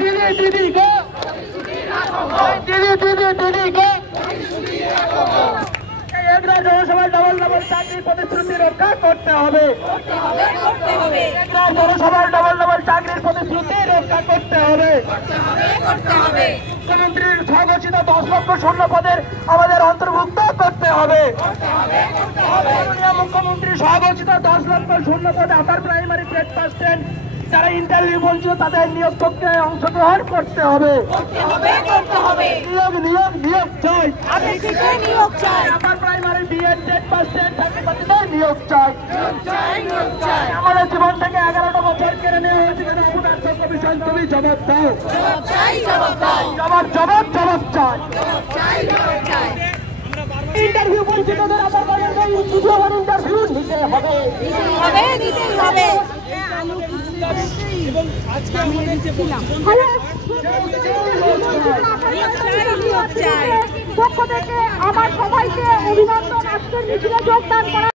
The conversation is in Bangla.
दीदी को दीदी को জনসভায় ডবল ডবল চাকরির প্রতিশ্রুতি রক্ষা করতে হবে। জনসভায় ডবল ডবল চাকরির প্রতিশ্রুতি রক্ষা করতে হবে। মুখ্যমন্ত্রীর স্বঘোষিত 10 লক্ষ শূন্য পদের আমাদের অন্তর্ভুক্ত করতে হবে। মুখ্যমন্ত্রী স্বঘোষিত 10 লক্ষ শূন্য পদে upper primary grade first stand যারা ইন্টারভিউ বঞ্চিত তাদের নিয়োগ প্রক্রিয়ায় অংশগ্রহণ করতে হবে। নিয়োগ নিয়োগ নিয়োগ চাই। Upper primary BEd grade first stand ছাত্রছাত্রীদের নিয়োগ চাই। আমাদের জীবন থেকে 11টা বছর কেড়ে নেওয়া হয়েছে কেন অপদার্থ কমিশন তুমি জবাব দাও। জবাব জবাব জবাব চাই। ইন্টারভিউ বঞ্চিতদের আবার ইন্টারভিউ নিতে হবে। পক্ষ থেকে আমার সবাইকে অভিনন্দন। আজকের মিছিলে যোগদান করা